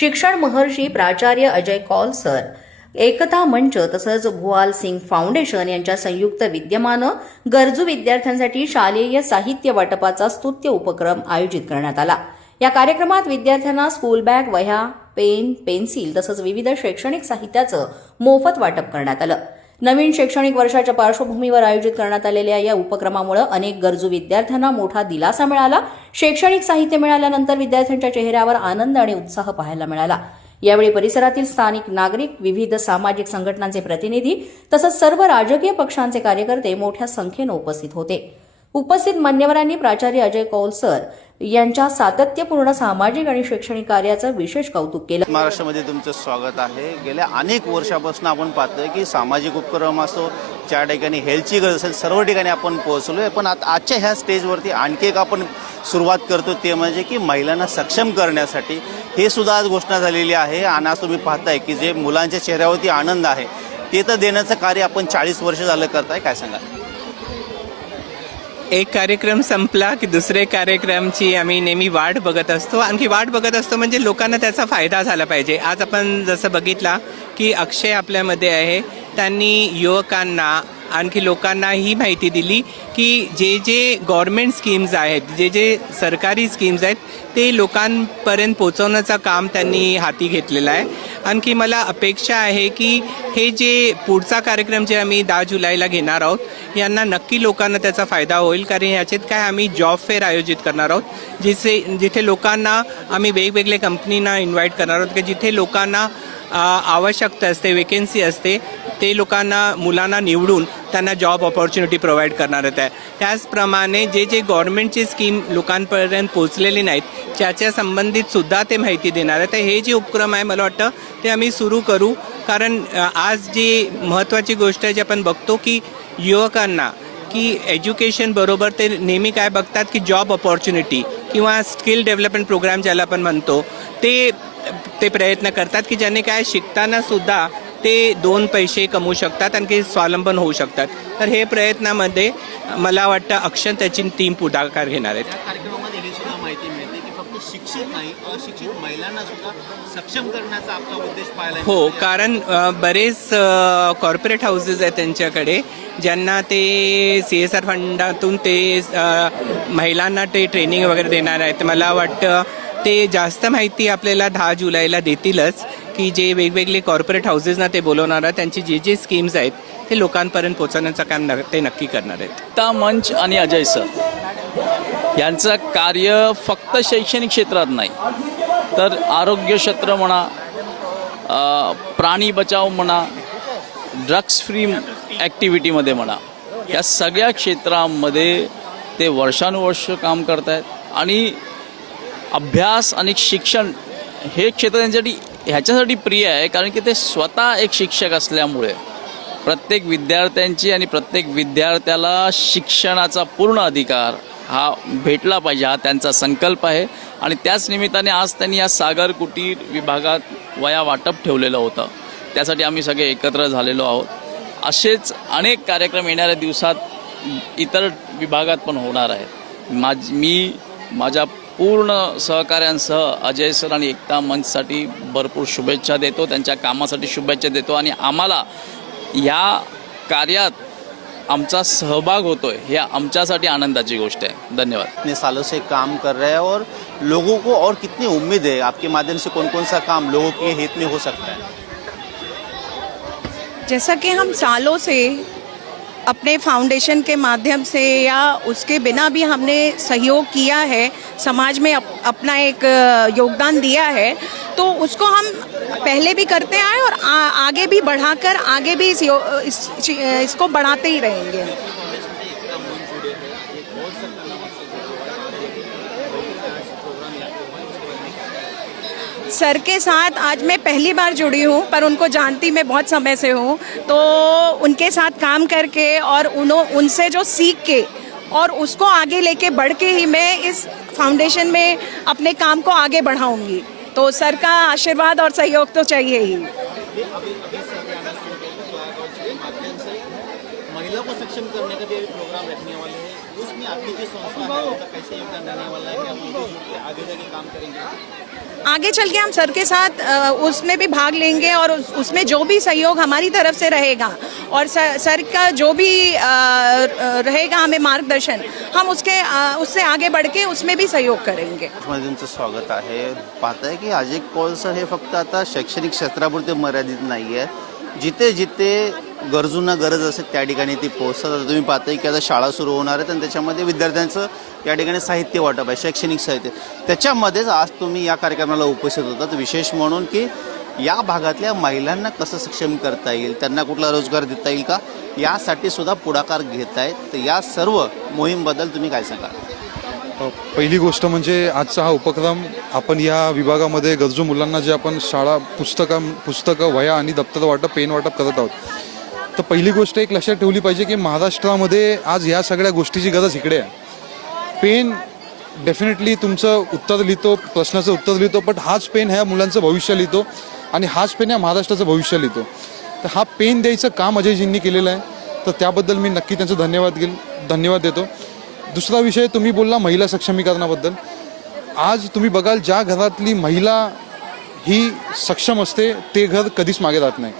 शिक्षण महर्षी प्राचार्य अजय कौल सर, एकता मंच तसंच भुआल सिंग फाउंडेशन यांच्या संयुक्त विद्यमानं गरजू विद्यार्थ्यांसाठी शालेय साहित्य वाटपाचा स्तुत्य उपक्रम आयोजित करण्यात आला। या कार्यक्रमात विद्यार्थ्यांना स्कूल बॅग, वह्या, पेन, पेन्सिल तसंच विविध शैक्षणिक साहित्याचं मोफत वाटप करण्यात आलं। नवीन शैक्षणिक वर्षाच्या पार्श्वभूमीवर आयोजित करण्यात आलेल्या या उपक्रमामुळे अनेक गरजू विद्यार्थ्यांना मोठा दिलासा मिळाला। शैक्षणिक साहित्य मिळाल्यानंतर विद्यार्थ्यांच्या चेहऱ्यावर आनंद आणि उत्साह पाहायला मिळाला। यावेळी परिसरातील स्थानिक नागरिक, विविध सामाजिक संघटनांचे प्रतिनिधी तसंच सर्व राजकीय पक्षांचे कार्यकर्ते मोठ्या संख्येने उपस्थित होते। उपस्थित मान्यवरांनी प्राचार्य अजय कौल सर यांच्या सातत्यपूर्ण सामाजिक आणि शैक्षणिक कार्याचं विशेष कौतुक केलं। महाराष्ट्रामध्ये तुमचं स्वागत आहे। गेल्या अनेक वर्षापासून आपण पाहतोय की सामाजिक उपक्रम असो, ज्या ठिकाणी हेल्थची गरज असेल, सर्व ठिकाणी आपण पोहोचलोय। पण आजच्या ह्या स्टेजवरती आणखी एक आपण सुरुवात करतो, ते म्हणजे की महिलांना सक्षम करण्यासाठी हे सुद्धा आज घोषणा झालेली आहे। आणि आज तुम्ही पाहताय की जे मुलांच्या चेहऱ्यावरती आनंद आहे ते तर देण्याचं कार्य आपण 40 वर्ष झालं करताय। काय सांगा? एक कार्यक्रम संपला की दुसरे कार्यक्रमची आम्ही नेहमी वाट बघत असतो। आणखी वाट बघत असतो म्हणजे लोकांना त्याचा फायदा झाला पाहिजे। आज आपण जसं बघितला की अक्षय आपल्यामध्ये आहे, त्यांनी युवकांना आणखी लोकांना ही माहिती दिली की जे गव्हर्नमेंट स्कीम्स आहेत, जे सरकारी स्कीम्स आहेत ते लोकांपर्यंत पोहोचवण्याचं काम त्यांनी हाती घेतलेलं आहे। आणखी मला अपेक्षा आहे की हे जे पुढचा कार्यक्रम जे आम्ही 10 जुलैला घेणार आहोत यांना नक्की लोकांना त्याचा फायदा होईल। कारण याच्यात काय आम्ही जॉब फेअर आयोजित करणार आहोत, जिथे लोकांना आम्ही वेगवेगळे कंपनीना इन्व्हाइट करणार आहोत की जिथे लोकांना आवश्यकता असते, वेकेन्सी असते, ते लोकांना मुलांना निवडून त्यांना जॉब ऑपॉर्च्युनिटी प्रोव्हाइड करणार आहे। त्याचप्रमाणे जे गव्हर्नमेंटची स्कीम लोकांपर्यंत पोहोचलेली नाहीत त्याच्या संबंधित सुद्धा ते माहिती देणार आहे। तर हे जे उपक्रम आहे मला वाटतं ते आम्ही सुरू करू। कारण आज जी महत्त्वाची गोष्ट आहे जे आपण बघतो की युवकांना की एज्युकेशन बरोबर ते नेहमी काय बघतात की जॉब ऑपॉर्च्युनिटी किंवा स्किल डेव्हलपमेंट प्रोग्राम ज्याला आपण म्हणतो ते प्रयत्न करतात की ज्याने काय शिकताना सुद्धा ते 2 पैसे कमवू शकतात आणि स्वावलंबन होऊ शकतात। तर हे प्रयत्नामध्ये मला वाटतं अक्षय त्याची टीम पुढाकार घेणार आहेत। कार्यक्रमामध्ये हे सुद्धा माहिती मिळते की फक्त शिक्षित नाही, अशिक्षित महिलांना सुद्धा सक्षम करण्याचा आपला उद्देश पाहिला। हो, कारण बरेच कॉर्पोरेट हाऊसेस आहेत त्यांच्याकडे ज्यांना ते CSR फंडातून ते महिलांना ते ट्रेनिंग वगैरे देणार आहेत। मला वाटतं ते जास्त माहिती आपल्याला 10 जुलैला देतीलच की जे वेगवेगळे कॉर्पोरेट हाऊसेसना ते बोलवणार आहेत, त्यांची जे स्कीम्स आहेत ते लोकांपर्यंत पोहोचवण्याचं काम ते नक्की करणार आहेत। एकता मंच आणि अजय सर यांचं कार्य फक्त शैक्षणिक क्षेत्रात नाही तर आरोग्य क्षेत्र म्हणा, प्राणी बचाव म्हणा, ड्रग्स फ्री ॲक्टिव्हिटीमध्ये म्हणा, या सगळ्या क्षेत्रामध्ये ते वर्षानुवर्ष काम करत आहेत। आणि अभ्यास आणि शिक्षण हे क्षेत्र त्यांच्यासाठी ह्याच्यासाठी प्रिय आहे कारण की ते स्वतः एक शिक्षक असल्यामुळे प्रत्येक विद्यार्थ्यांची आणि प्रत्येक विद्यार्थ्याला शिक्षणाचा पूर्ण अधिकार हा भेटला पाहिजे, हा त्यांचा संकल्प आहे। आणि त्याच निमित्ताने आज त्यांनी या सागर कुटीर विभागात वया वाटप ठेवलेलं होतं, त्यासाठी आम्ही सगळे एकत्र झालेलो आहोत। असेच अनेक कार्यक्रम येणाऱ्या दिवसात इतर विभागात पण होणार आहेत। मी माझ्या पूर्ण सहकाऱ्यांसह अजय सर आणि एकता मंचसाठी भरपूर शुभेच्छा देतो, त्यांच्या कामासाठी शुभेच्छा देतो। आणि आम्हाला या कार्यात आमचा सहभाग होतोय हे आमच्यासाठी आनंदाची गोष्ट आहे। धन्यवाद। इतने सालों से काम कर रहे हैं और लोगों को और कितनी उम्मीद है आपके माध्यम से, कौन कौन सा काम लोगों के हित में हो सकता है? जैसा कि हम सालों से अपने फाउंडेशन के माध्यम से या उसके बिना भी हमने सहयोग किया है, समाज में अपना एक योगदान दिया है, तो उसको हम पहले भी करते आए और आगे भी बढ़ाकर आगे भी इसको बढ़ाते ही रहेंगे। सर के साथ आज मैं पहली बार जुड़ी हूँ, पर उनको जानती मैं बहुत समय से हूँ। तो उनके साथ काम करके और उनसे जो सीख के और उसको आगे लेके बढ़ के ही मैं इस फाउंडेशन में अपने काम को आगे बढ़ाऊंगी। तो सर का आशीर्वाद और सहयोग तो चाहिए ही। महिला को सक्षम करने का भी प्रोग्राम रखने वाले हैं। उसमें आपकी जो संस्था है उसका कैसे योगदान रहने वाला है, क्या आप आगे जाके काम करेंगे? आगे चल के हम सर के साथ उसमें भी भाग लेंगे और उसमें जो भी सहयोग हमारी तरफ से रहेगा और सर का जो भी रहेगा हमें मार्गदर्शन, हम उससे आगे बढ़ के उसमें भी सहयोग करेंगे. मध्ये तुमचं स्वागत आहे. पाहताय की अजय कौल सर हे फक्त आता शैक्षणिक क्षेत्रापुरते मर्यादित नाही आहे. जिथे जिथे गरजूंना गरज असेल त्या ठिकाणी ती पोहोचतात. आता तुम्ही पाहताय की आता शाळा सुरू होणार आहेत आणि त्याच्यामध्ये विद्यार्थ्यांचं या ठिकाणी साहित्य वाटप आहे, शैक्षणिक साहित्य. त्याच्यामध्येच आज तुम्ही या कार्यक्रमाला उपस्थित होतात. विशेष म्हणून की या भागातल्या महिलांना कसं सक्षम करता येईल, त्यांना कुठला रोजगार देता येईल का, यासाठी सुद्धा पुढाकार घेत आहेत. तर या सर्व मोहीमबद्दल तुम्ही काय सांगाल? पहिली गोष्ट म्हणजे आजचा हा उपक्रम आपण या विभागामध्ये गरजू मुलांना जे आपण शाळा पुस्तकं वह्या आणि दप्तर वाटप, पेन वाटप करत आहोत. तर पहिली गोष्ट एक लक्षात ठेवली पाहिजे की महाराष्ट्रामध्ये आज या सगळ्या गोष्टीची गरज इकडे आहे. पेन डेफिनेटली तुमचं उत्तर लिहितो, प्रश्नाचं उत्तर लिहितो, पण हाच पेन ह्या मुलांचं भविष्य लिहितो आणि हाच पेन या महाराष्ट्राचं भविष्य लिहितो. तर हा पेन द्यायचं काम अजयजींनी केलेलं आहे. तर त्याबद्दल मी नक्की त्यांचं धन्यवाद देतो. दुसरा विषय तुम्ही बोलला महिला सक्षमीकरणाबद्दल. आज तुम्ही बघाल ज्या घरातली महिला ही सक्षम असते ते घर कधीच मागे राहत नाही.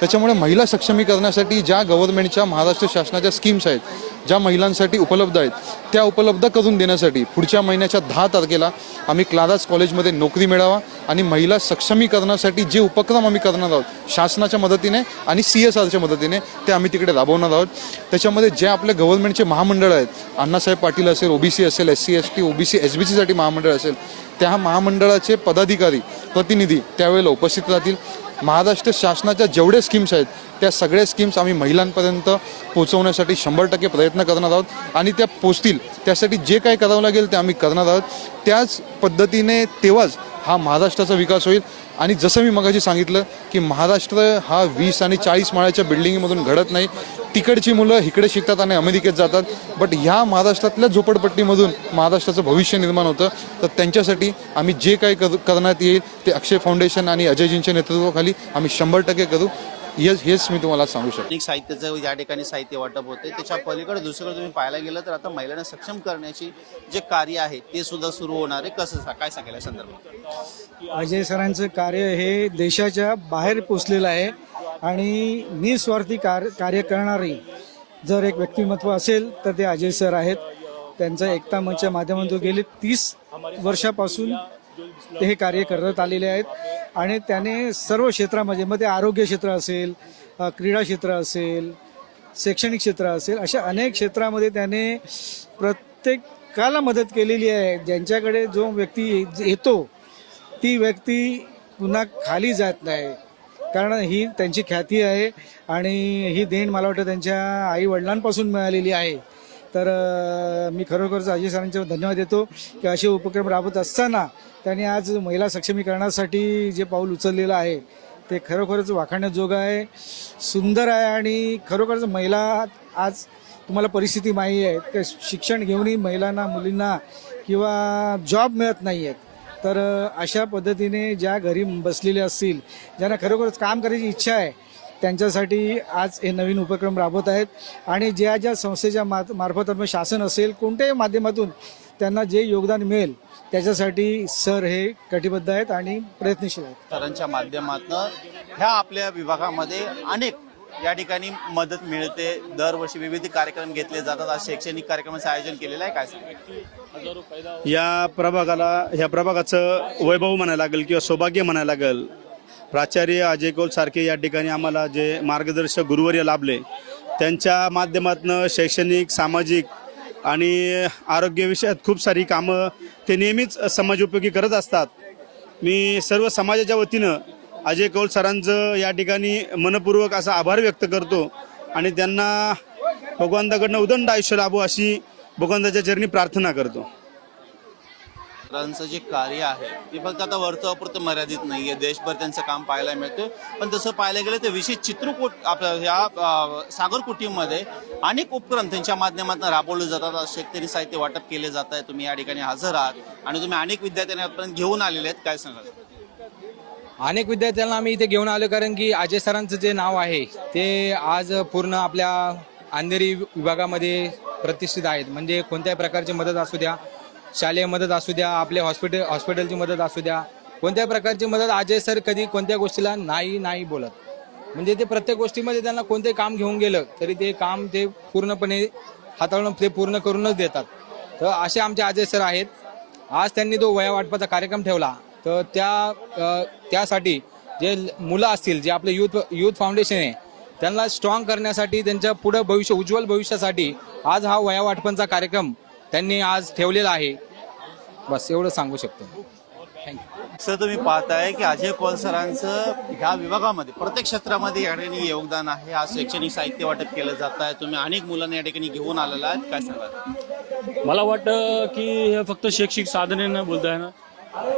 त्याच्यामुळे महिला सक्षमीकरणासाठी ज्या गव्हर्नमेंटच्या महाराष्ट्र शासनाच्या स्कीम्स आहेत, ज्या महिलांसाठी उपलब्ध आहेत, त्या उपलब्ध करून देण्यासाठी पुढच्या महिन्याच्या 10 तारखेला आम्ही क्लारास कॉलेजमध्ये नोकरी मिळावा आणि महिला सक्षमीकरणासाठी जे उपक्रम आम्ही करणार आहोत शासनाच्या मदतीने आणि CSRच्या मदतीने ते आम्ही तिकडे राबवणार आहोत. त्याच्यामध्ये जे आपले गव्हर्नमेंटचे महामंडळ आहेत, अण्णासाहेब पाटील असेल, OBC असेल, SC ST OBC SBCसाठी महामंडळ असेल, त्या महामंडळाचे पदाधिकारी प्रतिनिधी त्यावेळेला उपस्थित राहतील. महाराष्ट्र शासनाच्या जेवढे स्कीम्स आहेत त्या सगळ्या स्कीम्स आम्ही महिलांपर्यंत पोहोचवण्यासाठी 100% प्रयत्न करणार आहोत आणि त्या पोचतील त्यासाठी जे काही करावं लागेल ते आम्ही करणार आहोत. त्याच पद्धतीने तेव्हाच हा महाराष्ट्राचा विकास होईल. आणि जसं मी मगाशी सांगितलं की महाराष्ट्र हा 20 आणि 40 माळ्याच्या बिल्डिंगमधून घडत नाही. तिकडची मुलं इकडे शिकतात आणि अमेरिकेत जातात, बट ह्या महाराष्ट्रातल्या झोपडपट्टीमधून महाराष्ट्राचं भविष्य निर्माण होतं. तर त्यांच्यासाठी आम्ही जे काही करण्यात येईल ते अक्षय फाउंडेशन आणि अजयजींच्या नेतृत्वाखाली आम्ही 100% करू. हेच मी तुम्हाला सांगू शकतो. अनेक साहित्याचं या ठिकाणी साहित्य वाटप होते. त्याच्या पलीकडे दुसरीकडे तुम्ही पाहायला गेलं तर आता महिलांना सक्षम करण्याची जे कार्य आहे ते सुद्धा सुरू होणार आहे. कसं काय सांगायला या संदर्भात? अजय सरांचं कार्य हे देशाच्या बाहेर पोचलेलं आहे आणि निस्वार्थी कार्य करणारी जर एक व्यक्तिमत्व असेल तर ते अजय सर आहेत. त्यांचा एकता मंचच्या माध्यमातून गेली 30 वर्षापासून ते हे कार्य करत आलेले आहेत आणि त्याने सर्व क्षेत्रामध्ये मध्ये आरोग्य क्षेत्र असेल, क्रीडा क्षेत्र असेल, शैक्षणिक क्षेत्र असेल, अशा अनेक क्षेत्रामध्ये त्याने प्रत्येकाला मदत केलेली आहे. ज्यांच्याकडे जो व्यक्ती येतो ती व्यक्ती पुन्हा खाली जात नाही, कारण ही त्यांची ख्याती आहे आणि ही देण मला वाटतं त्यांच्या आई वडिलांपासून मिळालेली आहे. तर मी खरोखरच अजय सरांचे धन्यवाद देतो की असे उपक्रम राबवत असताना त्यांनी आज महिला सक्षमीकरणासाठी जे पाऊल उचललेलं आहे ते खरोखरच वाखाणण्याजोगं आहे, सुंदर आहे. आणि खरोखरच महिला आज तुम्हाला परिस्थिती माहिती आहे की शिक्षण घेऊनही महिलांना, मुलींना किंवा जॉब मिळत नाही आहेत. तर अशा पद्धतीने ज्या घरी बसलेले असतील, ज्यांना खरोखरच काम करायची इच्छा आहे, त्यांच्यासाठी आज हे नवीन उपक्रम राबवत आहेत. आणि ज्या ज्या संस्थेच्या मार्फत शासन असेल, कोणत्याही माध्यमातून त्यांना जे योगदान मिळेल त्याच्यासाठी सर हे कटिबद्ध आहेत आणि प्रयत्नशील आहेत. सरांच्या माध्यमातून ह्या आपल्या विभागामध्ये अनेक या ठिकाणी मदत मिळते. दरवर्षी विविध कार्यक्रम घेतले जातात. आज शैक्षणिक कार्यक्रमाचं आयोजन केलेलं आहे. काय सांगाल? ह्या प्रभागाचं वैभव म्हणायला लागेल किंवा सौभाग्य म्हणायला लागेल. प्राचार्य अजय कौल सारखे या ठिकाणी आम्हाला जे मार्गदर्शक गुरुवर्य लाभले, त्यांच्या माध्यमातून शैक्षणिक, सामाजिक आणि आरोग्य विषयात खूप सारी कामं ते नेहमीच समाज उपयोगी करत असतात. मी सर्व समाजाच्या वतीनं अजय कौल सरांचं या ठिकाणी मनपूर्वक असा आभार व्यक्त करतो आणि त्यांना भगवंताकडनं उदंड आयुष्य लाभो अशी भगवंताच्या चरणी प्रार्थना करतो. सरांचं जे कार्य आहे ते फक्त आता वर्तुळापुरतं मर्यादित नाहीये, देशभर त्यांचं काम पाहायला मिळतं. पण तसं पाहायला गेलं तर विशेष चित्रकूट आपल्या ह्या सागर कुटीमध्ये अनेक उपक्रम त्यांच्या माध्यमातून राबवले जातात. आज शेतकरी साहित्य वाटप केले जात आहे. तुम्ही या ठिकाणी हजर आहात आणि तुम्ही अनेक विद्यार्थ्यांना आतापर्यंत घेऊन आलेले आहेत. काय सांगाल? अनेक विद्यार्थ्यांना आम्ही इथे घेऊन आलो कारण की अजय सरांचं जे नाव आहे ते आज पूर्ण आपल्या अंधेरी विभागामध्ये प्रतिष्ठित आहेत. म्हणजे कोणत्याही प्रकारची मदत असू द्या, शालेय मदत असू द्या, आपल्या हॉस्पिटलची मदत असू द्या, कोणत्याही प्रकारची मदत अजय सर कधी कोणत्या गोष्टीला नाही बोलत. म्हणजे ते प्रत्येक गोष्टीमध्ये त्यांना कोणते काम घेऊन गेलं तरी ते काम ते पूर्णपणे हाताळून ते पूर्ण करूनच देतात. तर असे आमचे अजय सर आहेत. आज त्यांनी तो वया वाटपाचा कार्यक्रम ठेवला, तर त्यासाठी जे मुलं असतील, जे आपले युथ फाउंडेशन आहे, त्यांना स्ट्रॉंग करण्यासाठी, त्यांच्या पुढे उज्ज्वल भविष्यासाठी आज हा वया वाटपाचा कार्यक्रम त्यांनी आज ठेवलेला आहे. बस एवढं सांगू शकतो. थँक्यू. सर, तुम्ही पाहताय की अजय कौल सरांचं ह्या विभागामध्ये प्रत्येक क्षेत्रामध्ये या ठिकाणी योगदान आहे. आज शैक्षणिक साहित्य वाटप केलं जात आहे. तुम्ही अनेक मुलांना या ठिकाणी घेऊन आलेला आहात, काय सांगाल? मला वाटतं की हे फक्त शैक्षणिक साधने न बोलता आहे ना,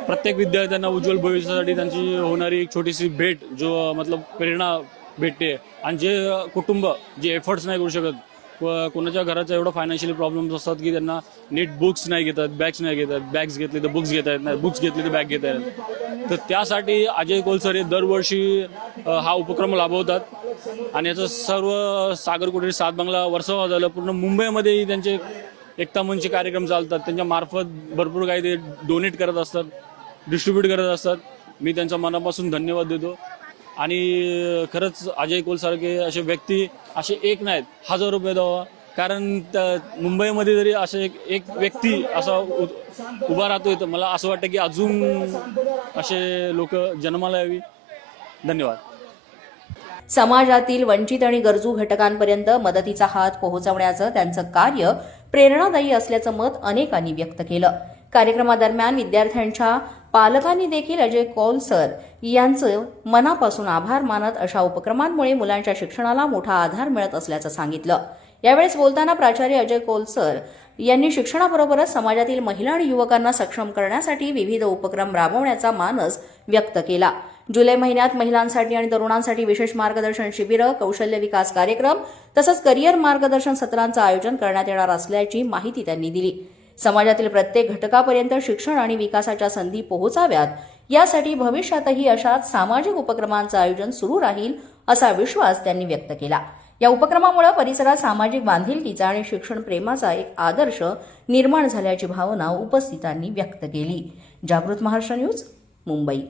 प्रत्येक विद्यार्थ्यांना उज्ज्वल भविष्यासाठी त्यांची होणारी एक छोटीशी भेट जो मतलब प्रेरणा भेटते. आणि जे कुटुंब जे एफर्ट्स नाही करू शकत, कोणाच्या घराचा एवढा फायनान्शियली प्रॉब्लेम्स असतात की त्यांना नीट बुक्स नाही घेतात, बॅग्स नाही घेतात, बॅग्स घेतली तर बुक्स घेता येत नाही, बुक्स घेतली तर बॅग घेता येत नाही. तर त्यासाठी अजय कौल सर हे दरवर्षी हा उपक्रम राबवतात. आणि याचं सर्व सागर कुठे सात बांगला वर्सोवा झालं, पूर्ण मुंबईमध्येही त्यांचे एकता मंच कार्यक्रम चालतात. त्यांच्या मार्फत भरपूर काही ते डोनेट करत असतात, डिस्ट्रीब्यूट करत असतात. मी त्यांचा मनापासून धन्यवाद देतो. आणि खरंच अजय कौल सारखे असे व्यक्ती असे एक नाहीत, हजारो रुपये द्यावा. कारण मुंबईमध्ये जरी असे एक व्यक्ती असा उभा राहतोय, तर मला असं वाटतं की अजून असे लोक जन्माला यावी. धन्यवाद. समाजातील वंचित आणि गरजू घटकांपर्यंत मदतीचा हात पोहोचवण्याचं त्यांचं कार्य प्रेरणादायी असल्याचं मत अनेकांनी व्यक्त केलं. कार्यक्रमादरम्यान विद्यार्थ्यांच्या पालकांनी देखील अजय कौल सर यांचं मनापासून आभार मानत अशा उपक्रमांमुळे मुलांच्या शिक्षणाला मोठा आधार मिळत असल्याचं सांगितलं. यावेळेस बोलताना प्राचार्य अजय कौल सर यांनी शिक्षणाबरोबरच समाजातील महिला आणि युवकांना सक्षम करण्यासाठी विविध उपक्रम राबवण्याचा मानस व्यक्त केला. जुलै महिन्यात महिलांसाठी आणि तरुणांसाठी विशेष मार्गदर्शन शिबिरं, कौशल्य विकास कार्यक्रम तसंच करिअर मार्गदर्शन सत्रांचं आयोजन करण्यात येणार असल्याची माहिती त्यांनी दिली. समाजातील प्रत्येक घटकापर्यंत शिक्षण आणि विकासाच्या संधी पोहोचाव्यात यासाठी भविष्यातही अशाच सामाजिक उपक्रमांचं आयोजन सुरू राहील असा विश्वास त्यांनी व्यक्त केला. या उपक्रमामुळे परिसरात सामाजिक बांधिलकीचा आणि शिक्षण प्रेमाचा एक आदर्श निर्माण झाल्याची भावना उपस्थितांनी व्यक्त केली. जागृत महाराष्ट्र न्यूज, मुंबई.